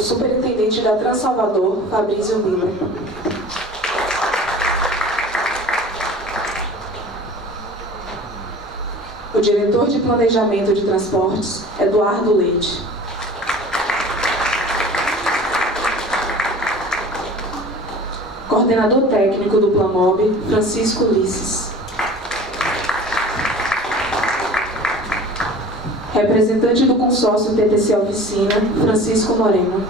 o superintendente da Transalvador, Fabrício Miller. O diretor de Planejamento de Transportes, Eduardo Leite. Coordenador técnico do Plamob, Francisco Ulisses. Representante do consórcio TTC Oficina, Francisco Moreno.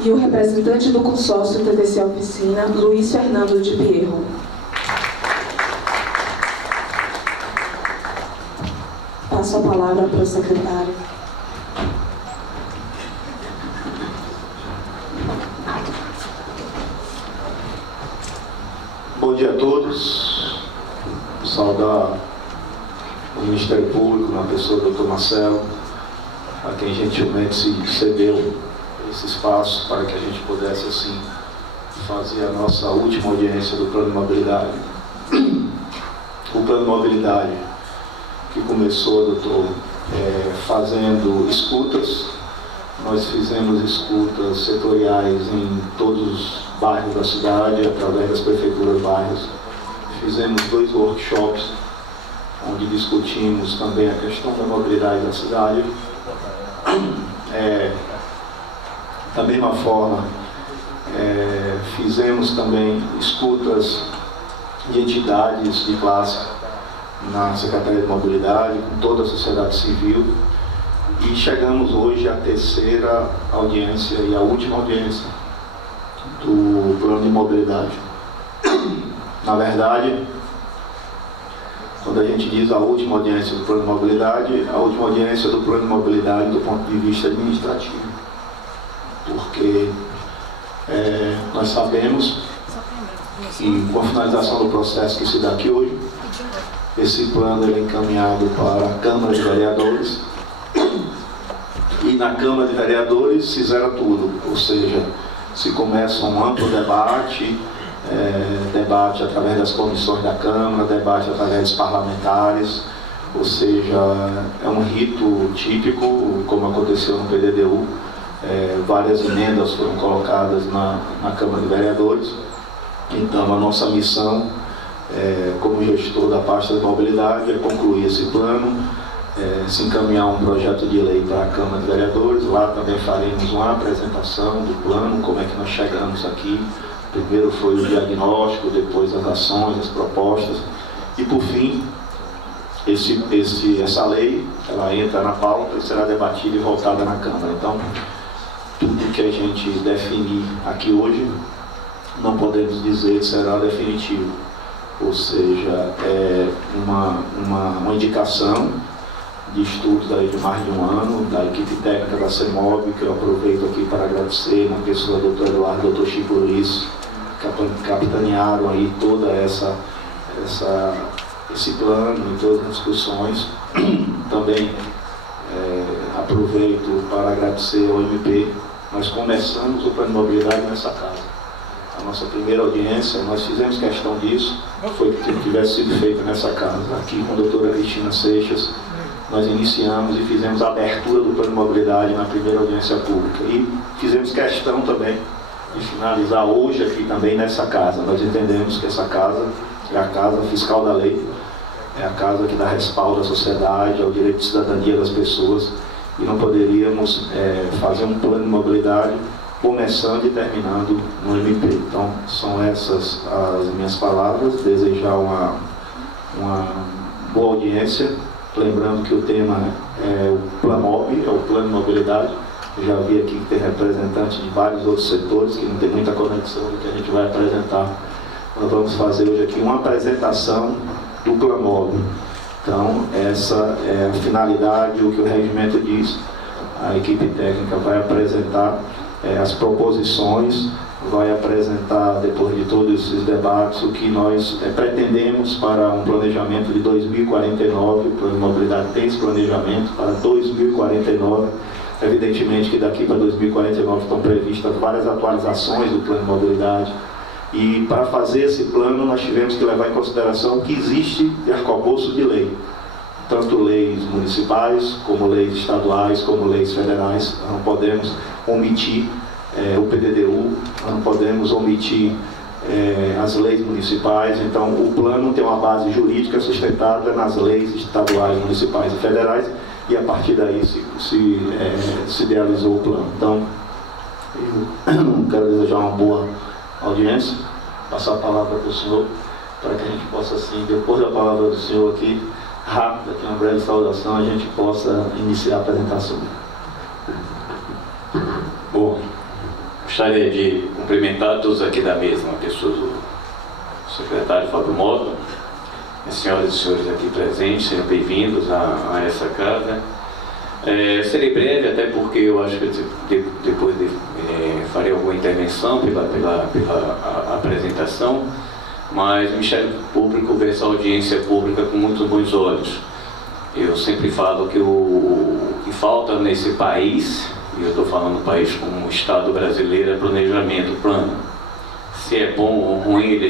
E o representante do consórcio TTC Oficina, Luiz Fernando de Pierro. Passo a palavra para o secretário. Bom dia a todos. Saudar o Ministério Público, na pessoa do Dr. Marcelo, a quem gentilmente se cedeu esse espaço para que a gente pudesse, assim, fazer a nossa última audiência do Plano de Mobilidade. O Plano de Mobilidade, que começou, doutor, fazendo escutas. Nós fizemos escutas setoriais em todos os bairros da cidade, através das prefeituras de bairros. Fizemos 2 workshops, onde discutimos também a questão da mobilidade da cidade. Da mesma forma, fizemos também escutas de entidades de classe na Secretaria de Mobilidade, com toda a sociedade civil, e chegamos hoje à 3ª audiência e à última audiência do Plano de Mobilidade. Na verdade, quando a gente diz a última audiência do Plano de Mobilidade, a última audiência do Plano de Mobilidade do ponto de vista administrativo, porque nós sabemos que, com a finalização do processo que se dá aqui hoje, esse plano é encaminhado para a Câmara de Vereadores, e na Câmara de Vereadores se zera tudo, ou seja, se começa um amplo debate, debate através das comissões da Câmara, debate através dos parlamentares, ou seja, é um rito típico, como aconteceu no PDDU. Várias emendas foram colocadas na Câmara de Vereadores. Então, a nossa missão, como gestor da pasta da mobilidade, é concluir esse plano, se encaminhar um projeto de lei para a Câmara de Vereadores. Lá também faremos uma apresentação do plano, como é que nós chegamos aqui. Primeiro foi o diagnóstico, depois as ações, as propostas, e por fim, essa lei, ela entra na pauta e será debatida e votada na Câmara. Então, tudo que a gente definir aqui hoje, não podemos dizer que será definitivo. Ou seja, é uma indicação de estudos aí de mais de um ano, da equipe técnica da CEMOB, que eu aproveito aqui para agradecer, na pessoa do Dr. Eduardo e do Dr. Chico Ulisses, que capitanearam aí toda esse plano e todas as discussões. Também aproveito para agradecer ao MP. Nós começamos o plano de mobilidade nessa casa. A nossa primeira audiência, nós fizemos questão disso, foi que tivesse sido feito nessa casa. Aqui com a doutora Cristina Seixas, nós iniciamos e fizemos a abertura do plano de mobilidade na primeira audiência pública. E fizemos questão também de finalizar hoje aqui também nessa casa. Nós entendemos que essa casa é a casa fiscal da lei, é a casa que dá respaldo à sociedade, ao direito de cidadania das pessoas, e não poderíamos fazer um plano de mobilidade começando e terminando no MP. Então, são essas as minhas palavras. Desejar uma boa audiência, lembrando que o tema é o Plamob, é o Plano de Mobilidade. Eu já vi aqui que tem representantes de vários outros setores, que não tem muita conexão do que a gente vai apresentar. Nós vamos fazer hoje aqui uma apresentação do Plamob. Então, essa é a finalidade, o que o regimento diz. A equipe técnica vai apresentar as proposições, vai apresentar, depois de todos esses debates, o que nós pretendemos para um planejamento de 2049. O Plano de Mobilidade tem esse planejamento para 2049. Evidentemente que daqui para 2049 estão previstas várias atualizações do Plano de Mobilidade. E para fazer esse plano, nós tivemos que levar em consideração que existe arcabouço de lei. tanto leis municipais, como leis estaduais, como leis federais. Nós não podemos omitir o PDDU, nós não podemos omitir as leis municipais. Então, o plano tem uma base jurídica sustentada nas leis estaduais, municipais e federais, e a partir daí se idealizou o plano. Então, eu quero desejar uma boa audiência, passar a palavra para o senhor, para que a gente possa, assim, depois da palavra do senhor aqui, rápida, aqui uma breve saudação, a gente possa iniciar a apresentação. Bom, gostaria de cumprimentar todos aqui da mesa, uma pessoa do secretário Fábio Mota, as senhoras e senhores aqui presentes, sejam bem-vindos a essa casa. Serei breve, até porque eu acho que depois farei alguma intervenção pela apresentação, mas o Ministério Público vê essa audiência pública com muitos bons olhos. Eu sempre falo que o que falta nesse país, e eu estou falando do país como o Estado brasileiro, é planejamento, plano. Se é bom ou ruim,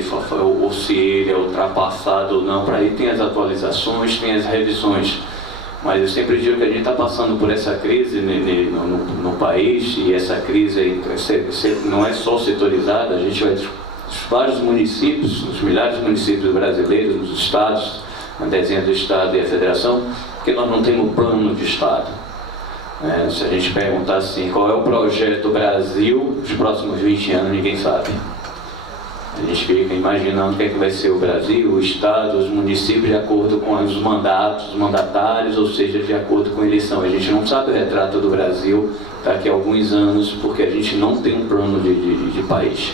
ou se ele é ultrapassado ou não, para aí tem as atualizações, tem as revisões. Mas eu sempre digo que a gente está passando por essa crise no país, e essa crise não é só setorizada, a gente vai dos vários municípios, os milhares de municípios brasileiros, nos estados, na desenha do Estado e a Federação, porque nós não temos plano de Estado. Se a gente perguntar assim, qual é o projeto Brasil dos próximos 20 anos, ninguém sabe. A gente fica imaginando o que é que vai ser o Brasil, o Estado, os municípios, de acordo com os mandatos, os mandatários, ou seja, de acordo com a eleição. A gente não sabe o retrato do Brasil daqui a alguns anos, porque a gente não tem um plano de país.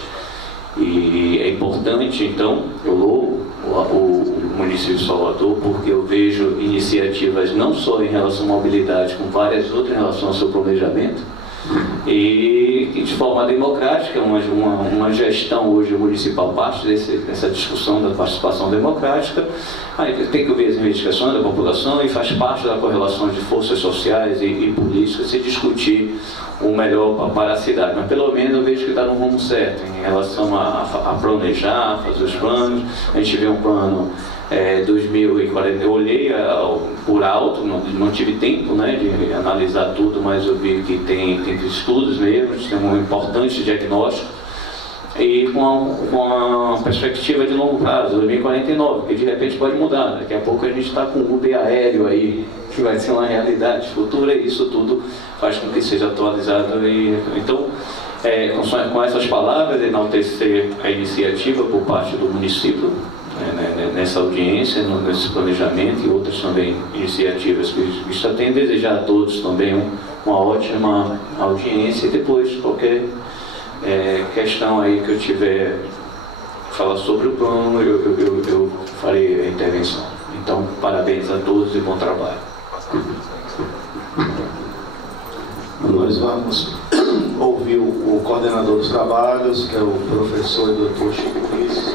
E é importante, então, eu louvo o município de Salvador, porque eu vejo iniciativas não só em relação à mobilidade, com várias outras em relação ao seu planejamento, e de forma democrática, uma gestão hoje municipal parte dessa discussão da participação democrática. Aí tem que ouvir as reivindicações da população, e faz parte da correlação de forças sociais e políticas se discutir o melhor para a cidade. Mas pelo menos eu vejo que está no rumo certo em relação a planejar, fazer os planos. A gente vê um plano 2040, eu olhei por alto, não tive tempo, né, de analisar tudo, mas eu vi que tem estudos mesmo, tem um importante diagnóstico, e com a perspectiva de longo prazo, 2049, que de repente pode mudar. Daqui a pouco a gente está com o Uber aéreo aí, que vai ser uma realidade futura, e isso tudo faz com que seja atualizado. Então, com essas palavras, enaltecer a iniciativa por parte do município, nessa audiência, nesse planejamento, e outras também iniciativas que está tendo. Desejar a todos também uma ótima audiência, e depois qualquer questão aí que eu tiver que falar sobre o plano, eu farei a intervenção. Então, parabéns a todos e bom trabalho. Nós vamos ouvir o coordenador dos trabalhos, que é o professor e doutor Chico Luiz.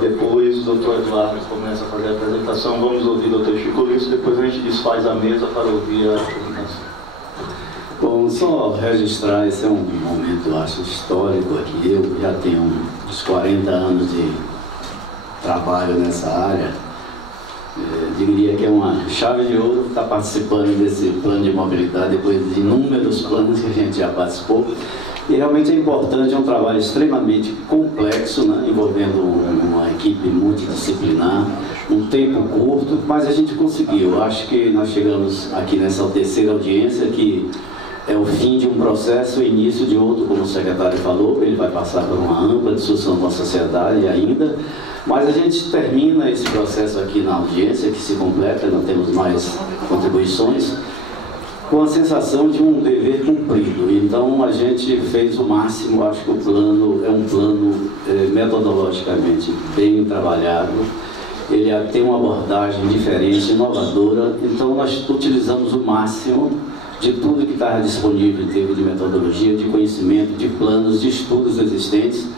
Depois o doutor Eduardo começa a fazer a apresentação. Vamos ouvir o doutor Chico Luiz, depois a gente desfaz a mesa para ouvir a apresentação. Bom, só registrar, esse é um momento, eu acho, histórico aqui. Eu já tenho uns 40 anos de trabalho nessa área. Diria que é uma chave de ouro estar participando desse plano de mobilidade, depois de inúmeros planos que a gente já participou. E realmente é importante, é um trabalho extremamente complexo, né, envolvendo uma equipe multidisciplinar, um tempo curto, mas a gente conseguiu. Eu acho que nós chegamos aqui nessa terceira audiência, que é o fim de um processo, o início de outro, como o secretário falou. Ele vai passar por uma ampla discussão com a sociedade ainda, mas a gente termina esse processo aqui na audiência, que se completa, não temos mais contribuições, com a sensação de um dever cumprido. Então a gente fez o máximo. Acho que o plano é um plano metodologicamente bem trabalhado, ele tem uma abordagem diferente, inovadora. Então nós utilizamos o máximo de tudo que estava disponível em termos de metodologia, de conhecimento, de planos, de estudos existentes.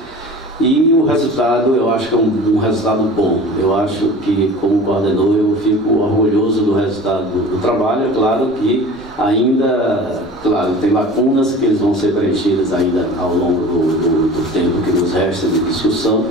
E o resultado, eu acho que é um resultado bom. Eu acho que, como coordenador, eu fico orgulhoso do resultado do trabalho. É claro que ainda, tem lacunas que eles vão ser preenchidas ainda ao longo do tempo que nos resta de discussão.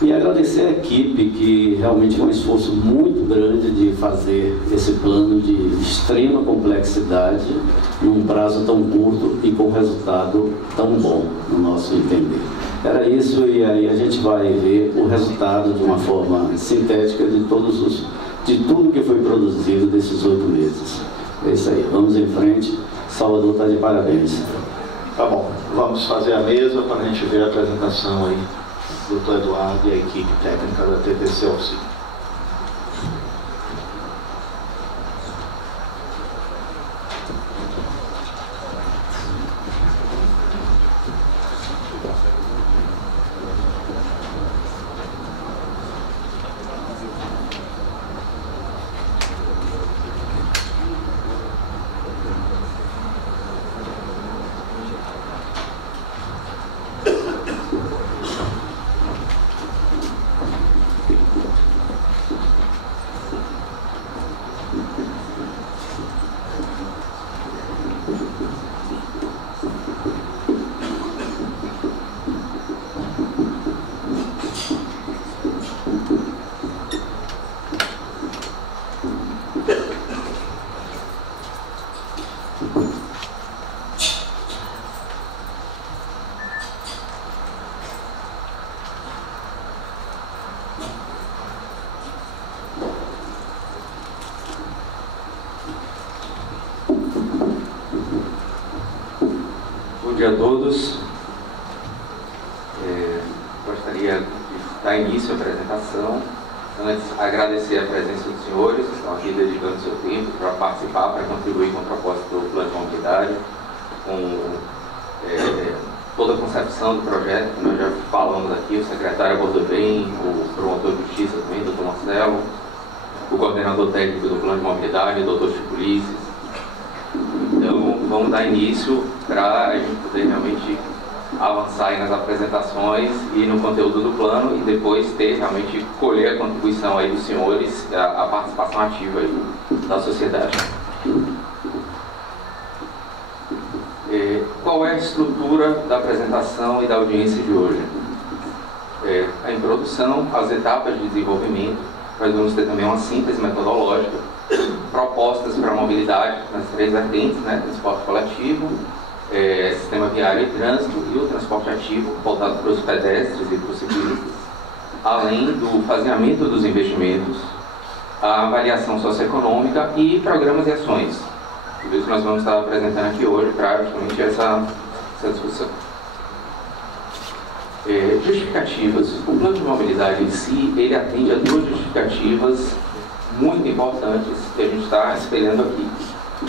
E agradecer a equipe que realmente foi um esforço muito grande de fazer esse plano de extrema complexidade num prazo tão curto e com resultado tão bom, no nosso entender. Era isso, e aí a gente vai ver o resultado de uma forma sintética de tudo que foi produzido desses 8 meses. É isso aí, vamos em frente. Salvador está de parabéns. Tá bom, vamos fazer a mesa para a gente ver a apresentação aí do Dr. Eduardo e a equipe técnica da TTC Auxílio. Bom dia a todos. Gostaria de dar início à apresentação. Antes, agradecer a presença dos senhores que estão aqui dedicando seu tempo para participar, para contribuir com a proposta do Plano de Mobilidade, com toda a concepção do projeto, que nós já falamos aqui, o secretário abordou bem, o promotor de justiça também, doutor Marcelo, o coordenador técnico do Plano de Mobilidade, o doutor Chico Ulisses. Então, vamos dar início para a gente poder realmente avançar aí nas apresentações e no conteúdo do plano e depois realmente colher a contribuição aí dos senhores, a participação ativa aí da sociedade. Qual é a estrutura da apresentação e da audiência de hoje? A introdução, as etapas de desenvolvimento, nós vamos ter também uma síntese metodológica, propostas para a mobilidade nas 3 vertentes, né? Transporte coletivo, sistema viário e trânsito e o transporte ativo, voltado para os pedestres e para os ciclistas, além do faseamento dos investimentos, a avaliação socioeconômica e programas e ações. Tudo isso nós vamos estar apresentando aqui hoje para justamente essa discussão. Justificativas. O plano de mobilidade em si, ele atende a 2 justificativas muito importantes que a gente está espelhando aqui.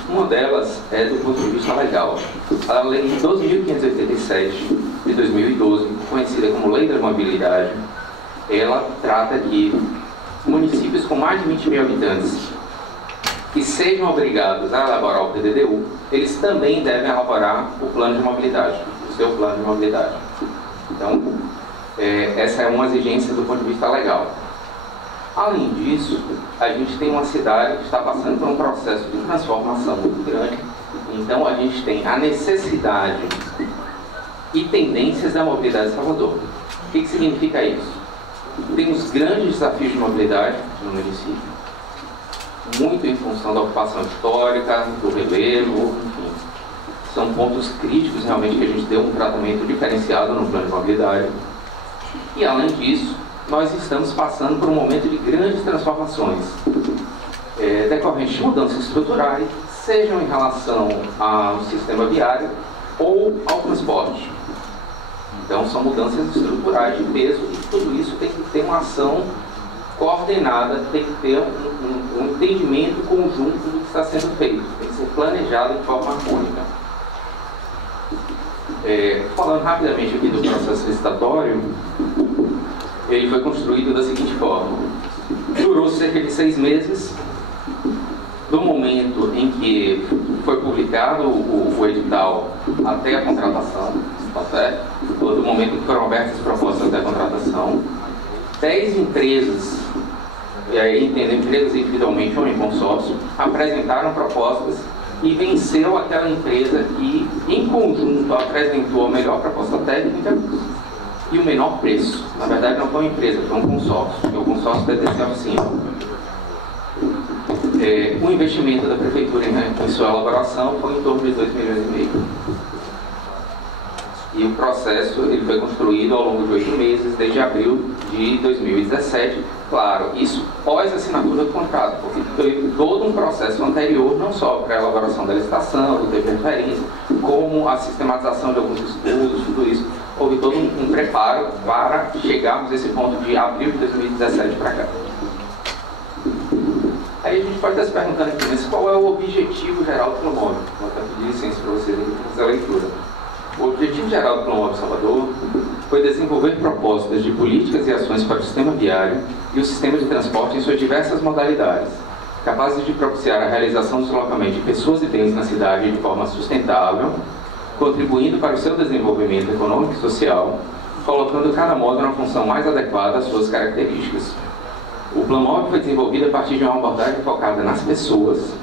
Uma delas é do ponto de vista legal. A Lei 12.587 de 2012, conhecida como Lei da Mobilidade, ela trata que municípios com mais de 20 mil habitantes que sejam obrigados a elaborar o PDDU, eles também devem elaborar o plano de mobilidade, o seu plano de mobilidade. Então, essa é uma exigência do ponto de vista legal. Além disso, a gente tem uma cidade que está passando por um processo de transformação muito grande, então a gente tem a necessidade e tendências da mobilidade de Salvador. O que significa isso? Temos grandes desafios de mobilidade no município, muito em função da ocupação histórica, do relevo, enfim. São pontos críticos realmente que a gente deu um tratamento diferenciado no plano de mobilidade. E além disso, nós estamos passando por um momento de grandes transformações decorrentes de mudanças estruturais, sejam em relação ao sistema viário ou ao transporte. Então, são mudanças estruturais de peso e tudo isso tem que ter uma ação coordenada, tem que ter um entendimento conjunto do que está sendo feito, tem que ser planejado de forma harmônica. Falando rapidamente aqui do processo licitatório, ele foi construído da seguinte forma: durou cerca de 6 meses, do momento em que foi publicado o edital até a contratação, tá certo? Ou do momento em que foram abertas as propostas até a contratação. 10 empresas, e aí entendem empresas individualmente ou em consórcio, apresentaram propostas e venceu aquela empresa que, em conjunto, apresentou a melhor proposta técnica e o menor preço. Na verdade, não foi uma empresa, foi um consórcio, porque o consórcio pertence à oficina. O investimento da prefeitura em sua elaboração foi em torno de 2,5 milhões. E o processo ele foi construído ao longo de 8 meses, desde abril de 2017. Claro, isso pós assinatura do contrato, porque teve todo um processo anterior, não só para a elaboração da licitação, do tempo de referência, como a sistematização de alguns estudos, tudo isso. Houve todo um preparo para chegarmos a esse ponto de abril de 2017 para cá. Aí a gente pode estar se perguntando aqui, mas qual é o objetivo geral do Plano Móvel? Vou até pedir licença para vocês aqui para fazer a leitura. O objetivo geral do Plano Móvel Salvador foi desenvolver propostas de políticas e ações para o sistema viário e o sistema de transporte em suas diversas modalidades, capazes de propiciar a realização do deslocamento de pessoas e bens na cidade de forma sustentável, contribuindo para o seu desenvolvimento econômico e social, colocando cada modo na função mais adequada às suas características. O Plano Móvel foi desenvolvido a partir de uma abordagem focada nas pessoas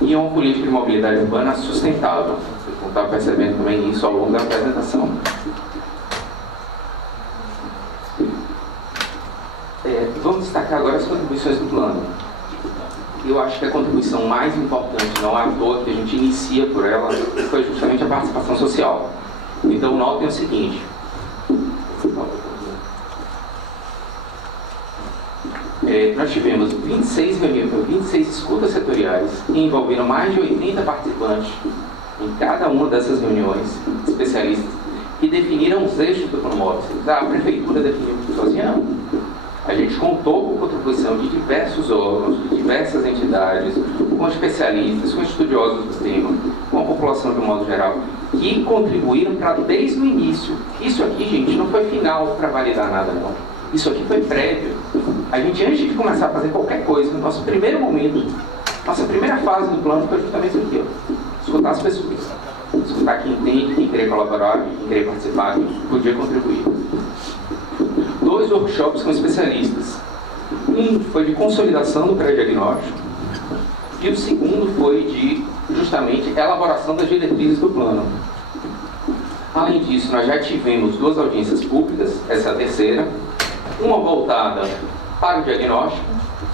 e em uma política de mobilidade urbana sustentável. Vocês vão estar percebendo também isso ao longo da apresentação. Vamos destacar agora as contribuições do plano. Eu acho que a contribuição mais importante, não é à toa que a gente inicia por ela, foi justamente a participação social. Então notem o seguinte. Nós tivemos 26 escutas setoriais que envolveram mais de 80 participantes em cada uma dessas reuniões, especialistas, que definiram os eixos do Plano Móvel. A prefeitura definiu sozinha, não. A gente contou com a contribuição de diversos órgãos, de diversas entidades, com especialistas, com estudiosos do tema, com a população de um modo geral, que contribuíram para desde o início. Isso aqui, gente, não foi final para validar nada, não. Isso aqui foi prévio. A gente, antes de começar a fazer qualquer coisa, no nosso primeiro momento, nossa primeira fase do plano foi justamente isso aqui, ó. Escutar as pessoas. Escutar quem entende, quem queria colaborar, quem queria participar, quem podia contribuir. 2 workshops com especialistas. Um foi de consolidação do pré-diagnóstico e o segundo foi de, justamente, elaboração das diretrizes do plano. Além disso, nós já tivemos 2 audiências públicas, essa é a terceira, uma voltada para o diagnóstico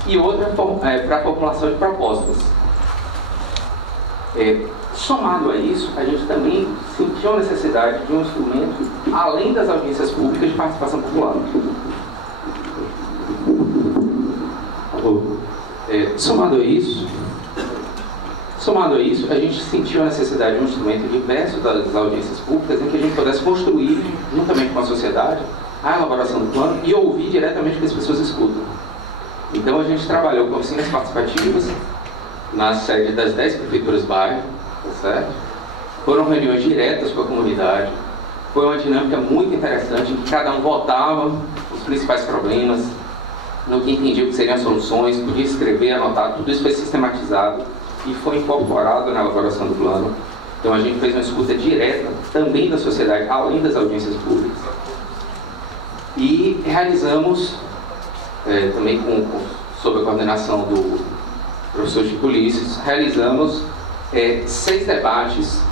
e outra para a formulação de propostas. Somado a isso, a gente também sentiu a necessidade de um instrumento, além das audiências públicas, de participação popular. Somado a isso, a gente sentiu a necessidade de um instrumento diverso das audiências públicas em que a gente pudesse construir, juntamente com a sociedade, a elaboração do plano e ouvir diretamente o que as pessoas escutam. Então a gente trabalhou com oficinas participativas na sede das 10 prefeituras bairro, tá certo? Foram reuniões diretas com a comunidade, foi uma dinâmica muito interessante em que cada um votava os principais problemas, no que entendia que seriam as soluções, podia escrever, anotar, tudo isso foi sistematizado e foi incorporado na elaboração do plano. Então a gente fez uma escuta direta também da sociedade, além das audiências públicas. E realizamos, também sob a coordenação do professor Chico Ulisses, realizamos 6 debates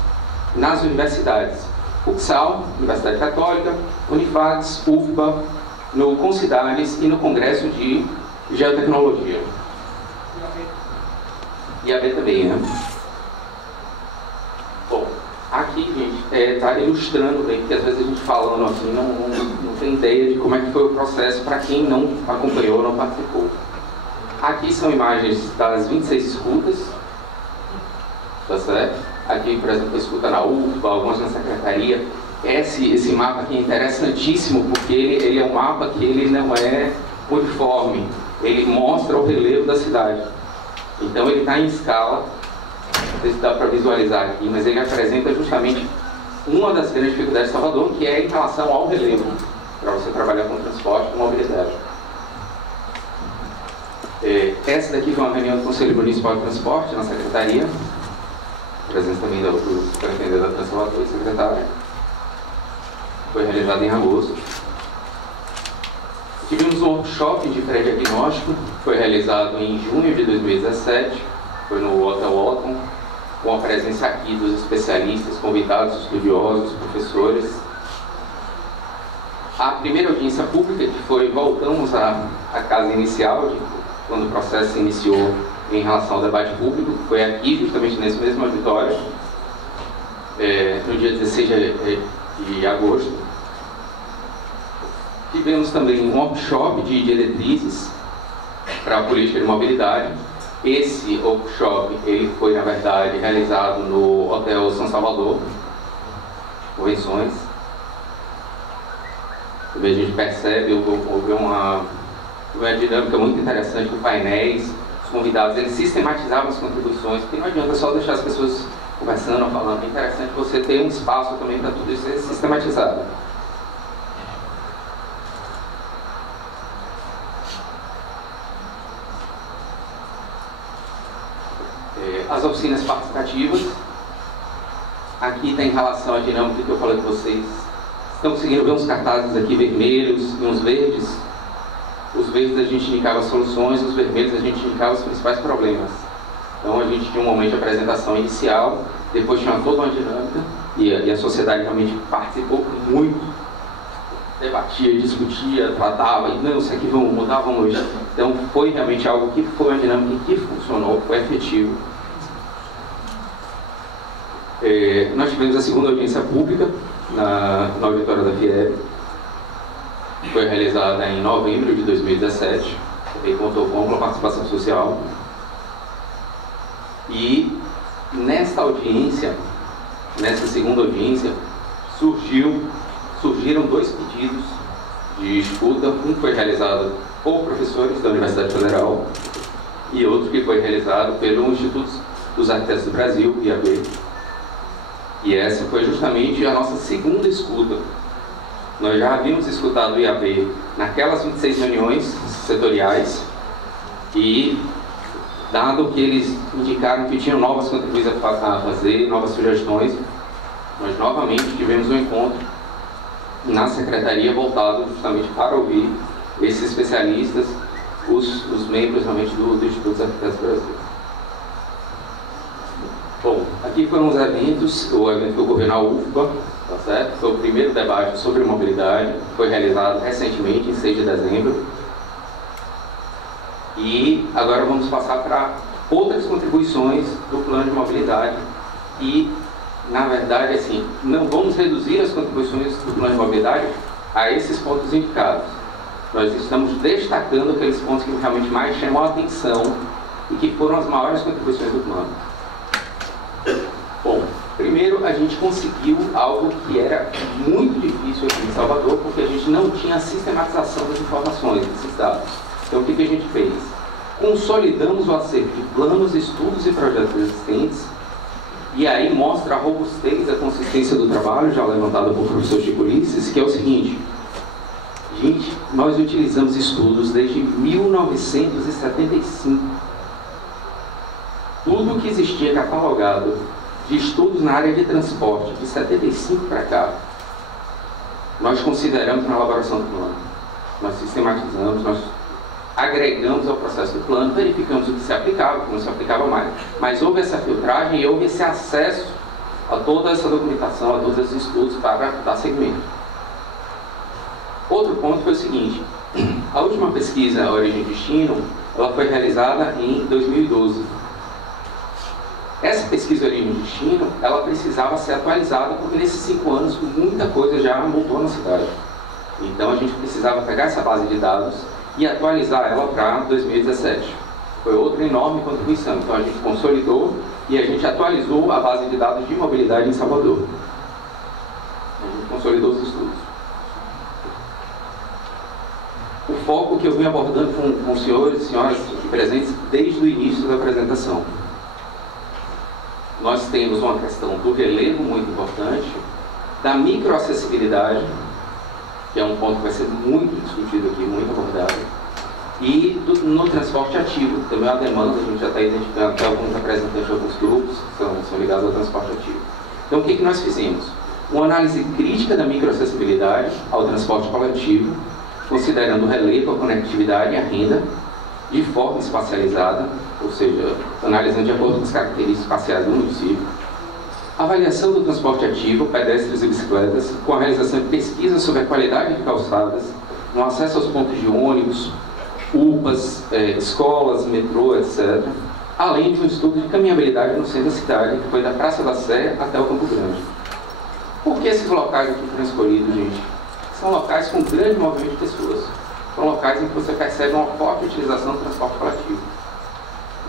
nas universidades. UFSAL, Universidade Católica, Unifax, UFBA, no Concidales e no Congresso de Geotecnologia. E a B também, né? Bom, aqui, gente, está ilustrando bem, porque às vezes a gente falando assim não tem ideia de como é que foi o processo para quem não acompanhou, não participou. Aqui são imagens das 26 escutas, tá certo? Aqui, por exemplo, a escuta na UFBA, algumas na secretaria. Esse mapa aqui é interessantíssimo, porque ele é um mapa que ele não é uniforme, ele mostra o relevo da cidade. Então ele está em escala, não sei se dá para visualizar aqui, mas ele apresenta justamente uma das grandes dificuldades de Salvador, que é em relação ao relevo, para você trabalhar com transporte e mobilidade. Essa daqui foi uma reunião do Conselho Municipal de Transporte, na Secretaria, presença também do superintendente da Transporte e secretária. Foi realizado em agosto. Tivemos um workshop de pré-diagnóstico, foi realizado em junho de 2017, foi no Hotel Otton, com a presença aqui dos especialistas, convidados, estudiosos, professores. A primeira audiência pública, que foi, voltamos à casa inicial, quando o processo se iniciou em relação ao debate público, foi aqui, justamente nesse mesmo auditório, no dia 16 de agosto. Tivemos também um workshop de diretrizes para a política de mobilidade. Esse workshop ele foi, na verdade, realizado no Hotel São Salvador, Convenções. Também a gente percebe, houve uma dinâmica muito interessante com painéis. Os convidados, eles sistematizavam as contribuições, porque não adianta só deixar as pessoas conversando ou falando. É interessante você ter um espaço também para tudo isso ser sistematizado. As oficinas participativas, aqui está em relação à dinâmica que eu falei com vocês. Estão conseguindo ver uns cartazes aqui vermelhos e uns verdes. Os verdes a gente indicava soluções, os vermelhos a gente indicava os principais problemas. Então a gente tinha um momento de apresentação inicial, depois tinha toda uma dinâmica e a sociedade realmente participou muito, debatia, discutia, tratava, e não, isso aqui vamos mudar, vamos. Então foi realmente algo que foi uma dinâmica que funcionou, foi efetivo. Nós tivemos a segunda audiência pública na auditória da FIEB, foi realizada em novembro de 2017, e contou com ampla participação social. E nesta audiência, nessa segunda audiência, surgiram dois pedidos de escuta. Um foi realizado por professores da Universidade Federal e outro que foi realizado pelo Instituto dos Arquitetos do Brasil, IAB. E essa foi justamente a nossa segunda escuta. Nós já havíamos escutado o IAB naquelas 26 reuniões setoriais e, dado que eles indicaram que tinham novas contribuições a fazer, novas sugestões, nós novamente tivemos um encontro na secretaria voltado justamente para ouvir esses especialistas, os membros realmente do Instituto dos Arquitetos do Brasil. Bom, aqui foram os eventos. O evento que ocorreu na UFBA, tá certo? Foi o primeiro debate sobre mobilidade, foi realizado recentemente, em 6 de dezembro. E agora vamos passar para outras contribuições do plano de mobilidade. E, na verdade, assim, não vamos reduzir as contribuições do plano de mobilidade a esses pontos indicados. Nós estamos destacando aqueles pontos que realmente mais chamam a atenção e que foram as maiores contribuições do plano. Bom, primeiro a gente conseguiu algo que era muito difícil aqui em Salvador, porque a gente não tinha a sistematização das informações, desses dados. Então o que a gente fez? Consolidamos o acervo de planos, estudos e projetos existentes, e aí mostra a robustez, a consistência do trabalho, já levantado pelo professor Chico Ulisses, que é o seguinte: gente, nós utilizamos estudos desde 1975. Tudo que existia catalogado de estudos na área de transporte, de 75 para cá, nós consideramos na elaboração do plano. Nós sistematizamos, nós agregamos ao processo do plano, verificamos o que se aplicava, o que não se aplicava mais. Mas houve essa filtragem e houve esse acesso a toda essa documentação, a todos esses estudos para dar seguimento. Outro ponto foi o seguinte: a última pesquisa Origem e Destino, ela foi realizada em 2012. Essa pesquisa Origem e Destino, ela precisava ser atualizada, porque nesses 5 anos muita coisa já mudou na cidade. Então a gente precisava pegar essa base de dados e atualizar ela para 2017. Foi outra enorme contribuição. Então a gente consolidou e a gente atualizou a base de dados de mobilidade em Salvador. A gente consolidou os estudos. O foco que eu vim abordando com os senhores e senhoras aqui presentes desde o início da apresentação. Nós temos uma questão do relevo muito importante, da microacessibilidade, que é um ponto que vai ser muito discutido aqui, muito abordado, e no transporte ativo, que também é uma demanda, a gente já está identificando até alguns representantes de alguns grupos que são ligados ao transporte ativo. Então o que nós fizemos? Uma análise crítica da microacessibilidade ao transporte coletivo, considerando o relevo, a conectividade e a renda, de forma espacializada, ou seja, analisando de acordo com as características espaciais do município. avaliação do transporte ativo, pedestres e bicicletas, com a realização de pesquisas sobre a qualidade de calçadas, no acesso aos pontos de ônibus, UPAs, escolas, metrô, etc., além de um estudo de caminhabilidade no centro da cidade, que foi da Praça da Sé até o Campo Grande. Por que esses locais aqui foram escolhidos, gente? São locais com grande movimento de pessoas. São locais em que você percebe uma forte utilização do transporte coletivo.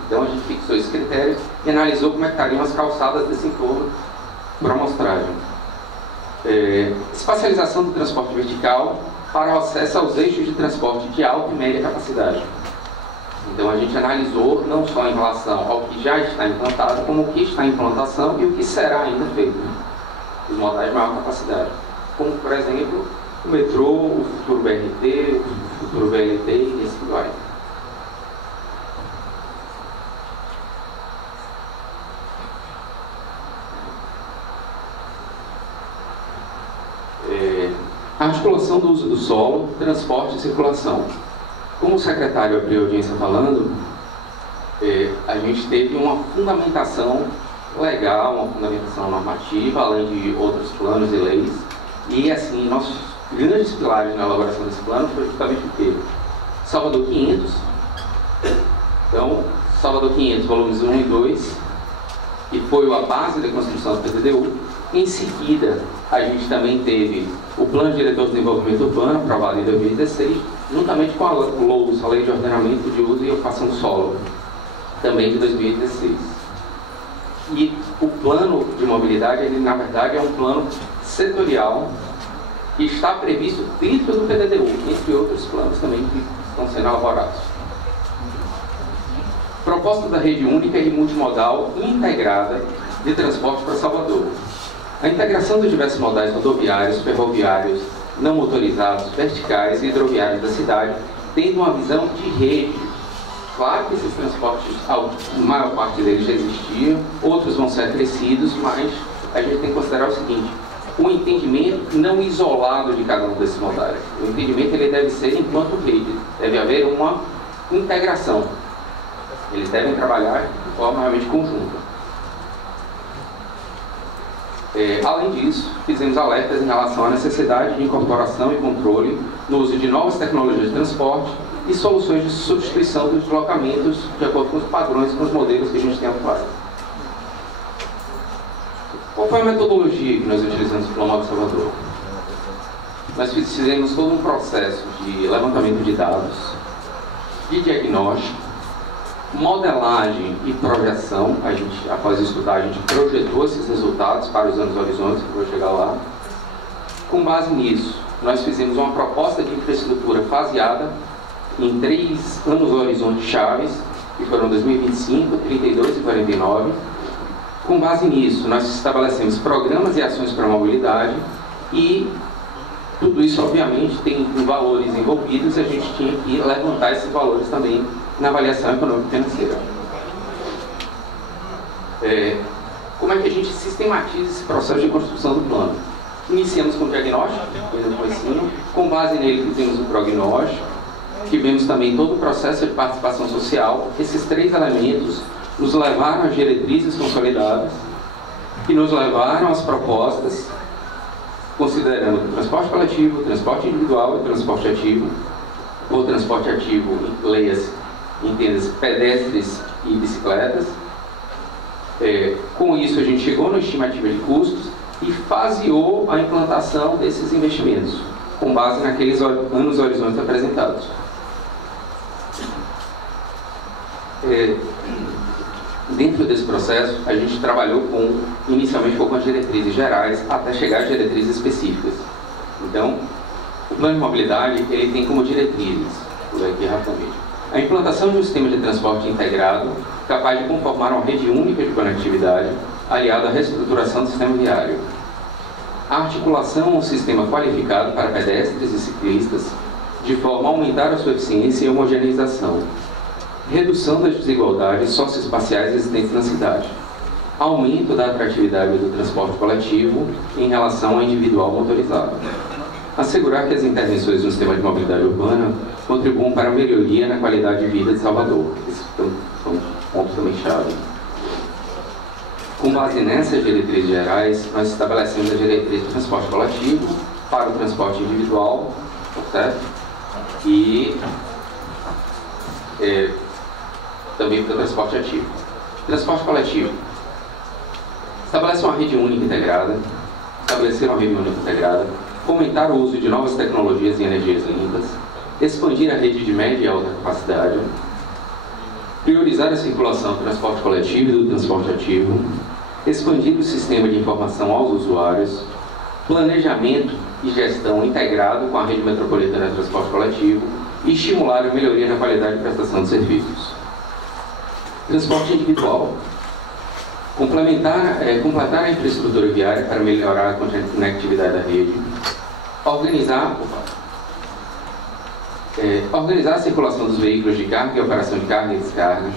Então a gente fixou esse critério e analisou como é que estariam as calçadas desse entorno para amostragem. Espacialização do transporte vertical para o acesso aos eixos de transporte de alta e média capacidade. Então a gente analisou não só em relação ao que já está implantado, como o que está em implantação e o que será ainda feito, né? Os modais de maior capacidade. Como, por exemplo, o metrô, o futuro BRT, o futuro VLT e assim vai. Articulação do uso do solo, transporte e circulação. Como o secretário abriu a audiência falando, a gente teve uma fundamentação legal, uma fundamentação normativa, além de outros planos e leis. E, assim, nossos grandes pilares na elaboração desse plano foi justamente o quê? Salvador 500. Então, Salvador 500, volumes 1 e 2, que foi a base da construção do PDDU. Em seguida, a gente também teve o Plano Diretor de Desenvolvimento Urbano, aprovado em 2016, juntamente com a LOUS, a Lei de Ordenamento de Uso e Ocupação do Solo, também de 2016. E o plano de mobilidade, ele na verdade é um plano setorial que está previsto dentro do PDDU, entre outros planos também que estão sendo elaborados. Proposta da rede única e multimodal integrada de transporte para Salvador. A integração dos diversos modais rodoviários, ferroviários, não motorizados, verticais e hidroviários da cidade, tendo uma visão de rede. Claro que esses transportes, a maior parte deles já existiam, outros vão ser acrescidos, mas a gente tem que considerar o seguinte: o entendimento não isolado de cada um desses modais. O entendimento ele deve ser enquanto rede, deve haver uma integração. Eles devem trabalhar de forma realmente conjunta. Além disso, fizemos alertas em relação à necessidade de incorporação e controle no uso de novas tecnologias de transporte e soluções de substituição dos deslocamentos de acordo com os padrões e com os modelos que a gente tem atuado. Qual foi a metodologia que nós utilizamos para o Plano de Salvador? Nós fizemos todo um processo de levantamento de dados, de diagnóstico, modelagem e projeção. Após estudar, a gente projetou esses resultados para os anos horizontes, que eu vou chegar lá. Com base nisso, nós fizemos uma proposta de infraestrutura faseada em 3 anos horizontes chaves, que foram 2025, 32 e 49. Com base nisso, nós estabelecemos programas e ações para a mobilidade e tudo isso, obviamente, tem valores envolvidos e a gente tinha que levantar esses valores também na avaliação econômica e financeira. Como é que a gente sistematiza esse processo de construção do plano? Iniciamos com o diagnóstico, com base nele fizemos o prognóstico, tivemos também todo o processo de participação social. Esses 3 elementos nos levaram às diretrizes consolidadas, que nos levaram às propostas, considerando o transporte coletivo, o transporte individual e o transporte ativo. O transporte ativo, leia-se, entenda-se, pedestres e bicicletas. Com isso, a gente chegou na estimativa de custos e faseou a implantação desses investimentos, com base naqueles anos horizontes apresentados. Dentro desse processo, a gente trabalhou inicialmente com as diretrizes gerais, até chegar às diretrizes específicas. Então, o plano de mobilidade, ele tem como diretrizes, vou ler aqui rapidamente: a implantação de um sistema de transporte integrado, capaz de conformar uma rede única de conectividade, aliado à reestruturação do sistema viário. A articulação a um sistema qualificado para pedestres e ciclistas, de forma a aumentar a sua eficiência e homogeneização. Redução das desigualdades socioespaciais existentes na cidade. Aumento da atratividade do transporte coletivo em relação ao individual motorizado. Assegurar que as intervenções no sistema de mobilidade urbana contribuam para a melhoria na qualidade de vida de Salvador. Esse é um ponto também chave. Com base nessas diretrizes gerais, nós estabelecemos a diretriz do transporte coletivo para o transporte individual, certo? E também para o transporte ativo. Transporte coletivo. Estabelecer uma rede única integrada, fomentar o uso de novas tecnologias e energias limpas, expandir a rede de média e alta capacidade, priorizar a circulação do transporte coletivo e do transporte ativo, expandir o sistema de informação aos usuários, planejamento e gestão integrado com a rede metropolitana de transporte coletivo e estimular a melhoria na qualidade de prestação de serviços. Transporte individual. Completar a infraestrutura viária para melhorar a conectividade da rede. Organizar a circulação dos veículos de carga e operação de carga e descarga.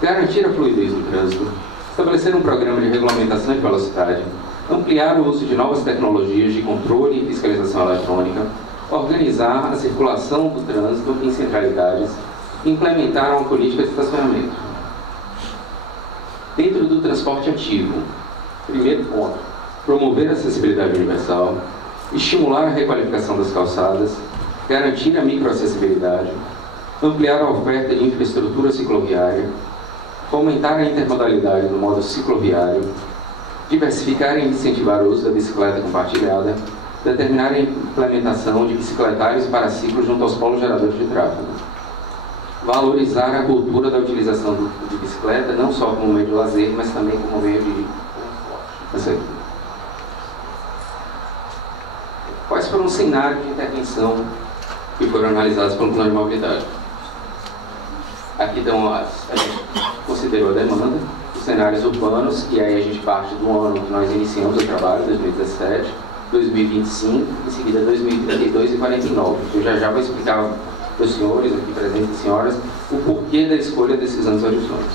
Garantir a fluidez do trânsito. Estabelecer um programa de regulamentação de velocidade. Ampliar o uso de novas tecnologias de controle e fiscalização eletrônica. Organizar a circulação do trânsito em centralidades. Implementar uma política de estacionamento. Dentro do transporte ativo, primeiro ponto, promover a acessibilidade universal, estimular a requalificação das calçadas, garantir a microacessibilidade, ampliar a oferta de infraestrutura cicloviária, fomentar a intermodalidade no modo cicloviário, diversificar e incentivar o uso da bicicleta compartilhada, determinar a implementação de bicicletários para ciclos junto aos polos geradores de tráfego. Valorizar a cultura da utilização de bicicleta, não só como meio de lazer, mas também como meio de transporte. Quais foram os cenários de intervenção que foram analisados pelo plano de mobilidade? Aqui estão a gente considerou a demanda, os cenários urbanos, e aí a gente parte do ano que nós iniciamos o trabalho, 2017, 2025, em seguida 2032 e 49. Eu já vou explicar para os senhores aqui presentes e senhoras o porquê da escolha desses anos horizontes.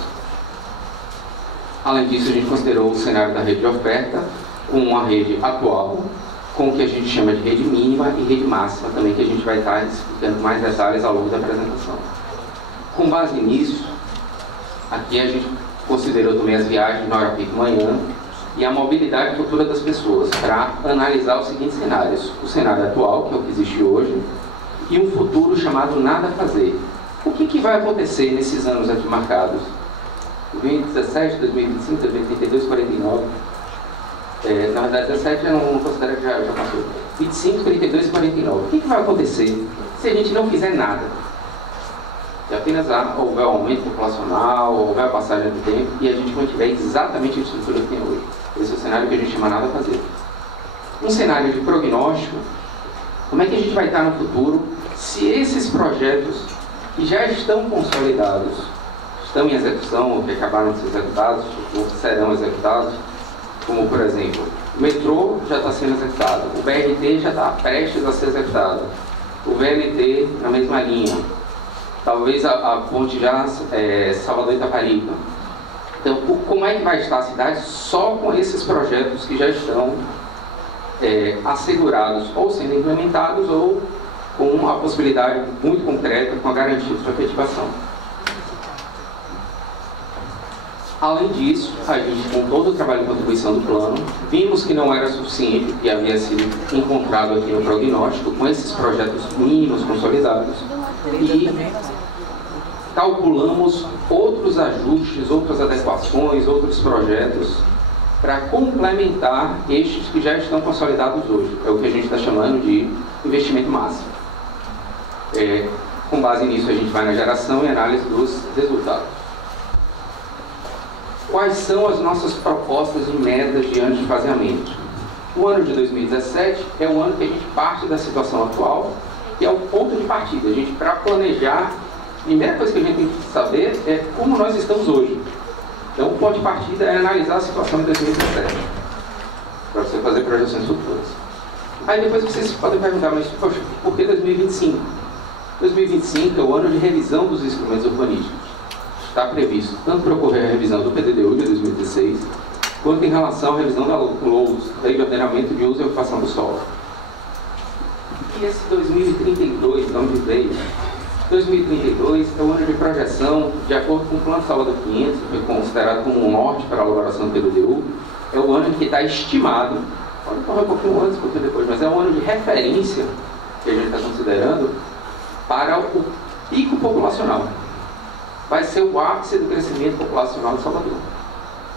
Além disso, a gente considerou o cenário da rede de oferta com uma rede atual, com o que a gente chama de rede mínima e rede máxima, também que a gente vai estar explicando mais detalhes ao longo da apresentação. Com base nisso, aqui a gente considerou também as viagens na hora pico manhã e a mobilidade futura das pessoas, para analisar os seguintes cenários. O cenário atual, que é o que existe hoje, e um futuro chamado nada a fazer. O que vai acontecer nesses anos aqui marcados? 2017, 2025, 2032, 49. Na verdade, 17 eu não considero que já passou. 25, 32 e 49. O que vai acontecer se a gente não fizer nada? Se apenas houver um aumento populacional, houver a passagem do tempo e a gente mantiver exatamente a estrutura que tem hoje. Esse é o cenário que a gente chama nada a fazer. Um cenário de prognóstico. Como é que a gente vai estar no futuro se esses projetos que já estão consolidados, estão em execução, ou que acabaram de ser executados, ou que serão executados, como, por exemplo, o metrô já está sendo executado, o BRT já está prestes a ser executado, o VLT na mesma linha, talvez a ponte já Salvador-Itaparica. Então, como é que vai estar a cidade só com esses projetos que já estão assegurados ou sendo implementados ou com uma possibilidade muito concreta com a garantia de sua efetivação. Além disso, a gente, com todo o trabalho de contribuição do plano, vimos que não era suficiente o que havia sido encontrado aqui no prognóstico com esses projetos mínimos consolidados e calculamos outros ajustes, outras adequações, outros projetos para complementar estes que já estão consolidados hoje. É o que a gente está chamando de investimento máximo. Com base nisso, a gente vai na geração e análise dos resultados. Quais são as nossas propostas e metas de ano de faseamento? O ano de 2017 é o ano que a gente parte da situação atual, que é o ponto de partida. A gente, para planejar, a primeira coisa que a gente tem que saber é como nós estamos hoje. Então, o ponto de partida é analisar a situação em 2017, para você fazer projeções futuras. Aí depois vocês podem perguntar, mas poxa, por que 2025? 2025 é o ano de revisão dos instrumentos urbanísticos. Está previsto tanto para ocorrer a revisão do PDDU de 2016, quanto em relação à revisão da LOUS, Lei de Ordenamento de Uso e Ocupação do Solo. E esse 2032, de onde veio? 2032 é o ano de projeção projeção, de acordo com o Plano Salvador 500, que foi considerado como um norte para a elaboração do PDDU, é o ano que está estimado, pode correr um pouquinho antes, um pouquinho depois, mas é um ano de referência que a gente está considerando para o pico populacional. Vai ser o ápice do crescimento populacional de Salvador.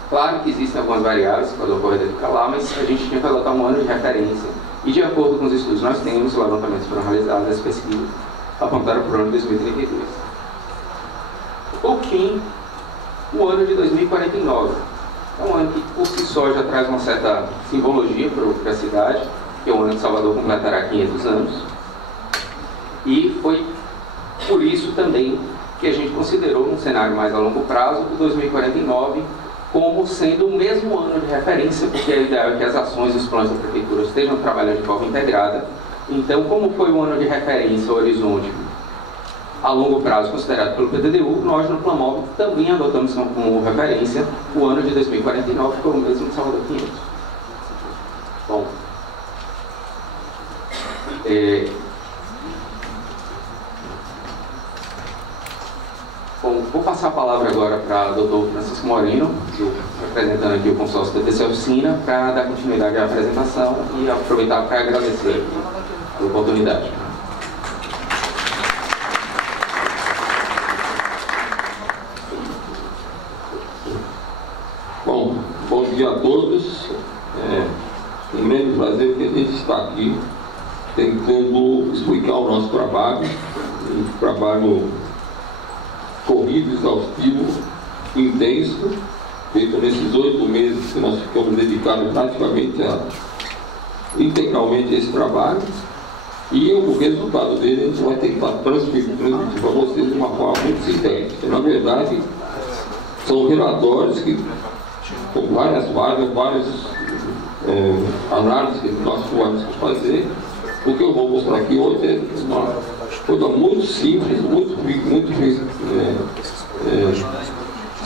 Claro que existem algumas variáveis que podem ocorrer daqui para lá, mas a gente tinha que adotar um ano de referência. E de acordo com os estudos nós temos, os levantamentos foram realizados, as pesquisas apontaram para o ano de 2032. Por fim, o ano de 2049. É um ano que por si só já traz uma certa simbologia para a cidade, que é o ano que Salvador completará 500 anos. E foi por isso também que a gente considerou um cenário mais a longo prazo, o 2049, como sendo o mesmo ano de referência, porque a ideia é que as ações e os planos da prefeitura estejam trabalhando de forma integrada. Então, como foi o ano de referência, o horizonte a longo prazo considerado pelo PDDU, nós no Planmóvel também adotamos como referência o ano de 2049, que foi o mesmo de Salvador 500. Bom, vou passar a palavra agora para o Dr. Francisco Moreno, representando aqui o consórcio da TC Oficina, para dar continuidade à apresentação e aproveitar para agradecer a oportunidade. Bom dia a todos. É um grande prazer que a gente está aqui tentando explicar o nosso trabalho, um trabalho corrido, exaustivo, intenso, feito nesses 8 meses que nós ficamos dedicados praticamente integralmente a esse trabalho, e o resultado dele a gente vai tentar transmitir para vocês de uma forma muito sintética. Na verdade, são relatórios que, com várias análises que nós tivemos que fazer. O que eu vou mostrar aqui hoje é uma coisa muito simples, muito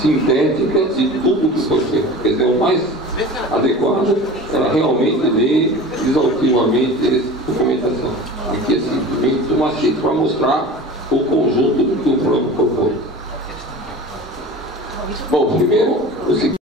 sintética de tudo que foi feito. Quer dizer, o mais adequado era realmente ler exaustivamente essa documentação. Aqui é simplesmente uma síntese para mostrar o conjunto do que o plano propôs. Bom, primeiro, o seguinte.